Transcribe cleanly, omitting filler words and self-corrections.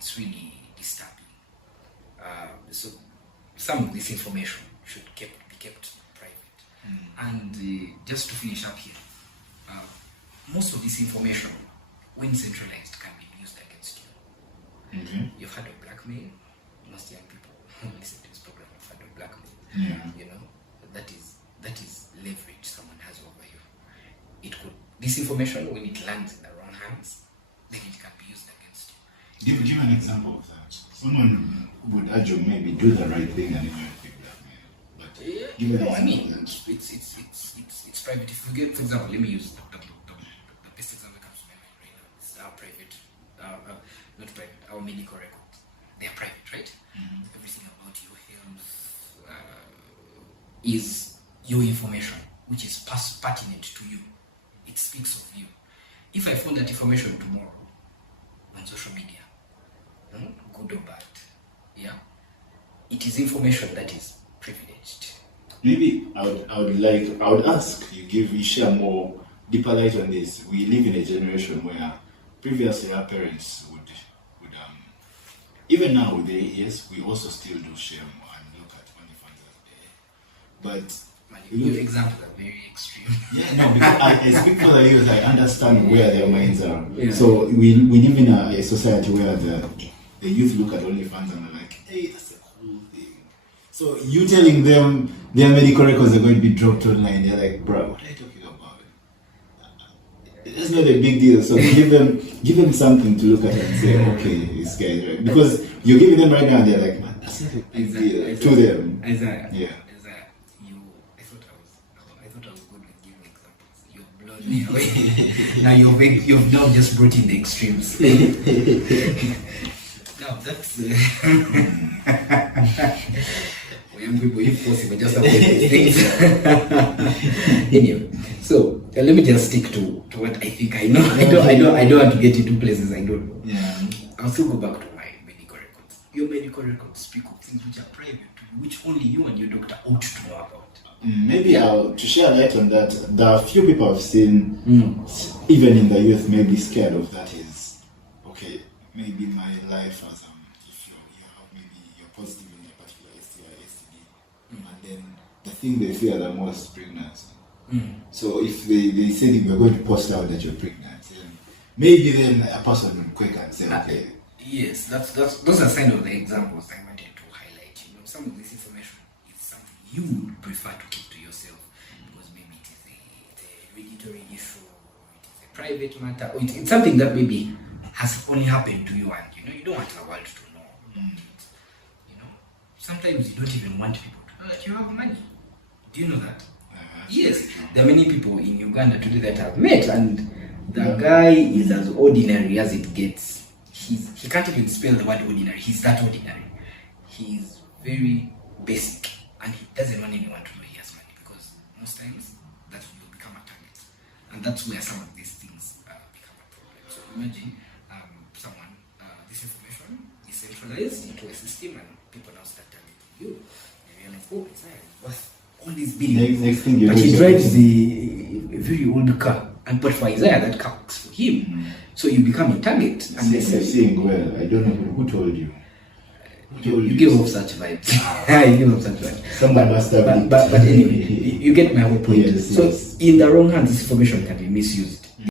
it's really disturbing. So some of this information should be kept private. And just to finish up here, most of this information, when centralized, can be used against you. You've heard of blackmail. Most young people who listen to this program have heard of blackmail. You know, that is leverage someone has over you. This information, when it lands in the wrong hands, then it can be used against you. Give an example of that. Someone would urge you maybe do the right thing and even be blackmail. But I mean, it's private. If you get, for example, let me use the best example that comes to my mind right now. It's our private, not private, our medical records. They are private, right? Everything about your health is your information, which is pertinent to you. It speaks of you. If I found that information tomorrow on social media, good or bad, it is information that is privileged. Maybe I would ask you share more deeper light on this. We live in a generation where previously our parents would even now we also still do share more and look at OnlyFans as but your examples are very extreme. No, because I speak for the youth, I understand where their minds are. So we live in a society where the youth look at OnlyFans and they're like, hey, that's a cool thing. So you telling them their medical records are going to be dropped online, they're like, bro, what are you talking about? It's not a big deal. So give them something to look at and say, okay, this guy is right. Because you're giving them right now and they're like, man, that's not a big deal to them. Isaiah. I thought I was good with giving examples. You've blown me away. Now you've now just brought in the extremes. Now that's young people, if possible, just avoid these things. Anyway, so let me just stick to what I think I know. I don't want to get into places I don't know. I'll still go back to my medical records. Your medical records speak of things which are private to you, which only you and your doctor ought to know about. Maybe to share light on that, there are few people I've seen, even in the youth, maybe scared of that is, okay, maybe my life as if you're positive in a particular STI, STD, and then the thing they fear the most is pregnancy. So if they say that we're going to post out that you're pregnant, maybe then a person will quick and say, okay. Yes, those are some of the examples I wanted to highlight. You know, some of this information is something you would prefer to keep to yourself because maybe it is a hereditary issue, or it is a private matter, or it's something that maybe has only happened to you, and you don't want the world to know. Sometimes you don't even want people to know that you have money. Do you know that? Yes, there are many people in Uganda today that I've met, and the guy is as ordinary as it gets. He can't even spell the word ordinary. He's that ordinary. He's very basic, and he doesn't want anyone to know he has money because most times that will become a target, and that's where some of these things become a problem. So imagine someone, this information is centralized into a system, and people now start targeting you. They realize, oh, it's worth all these billions. Next thing but he drives a very old car, and but for Isaiah, that car works for him. So you become a target. And they're saying, well, I don't know who told you. You give off such vibes. You give off such vibes. Someone must have but anyway, you get my whole point. Yes, so in the wrong hands, this information can be misused.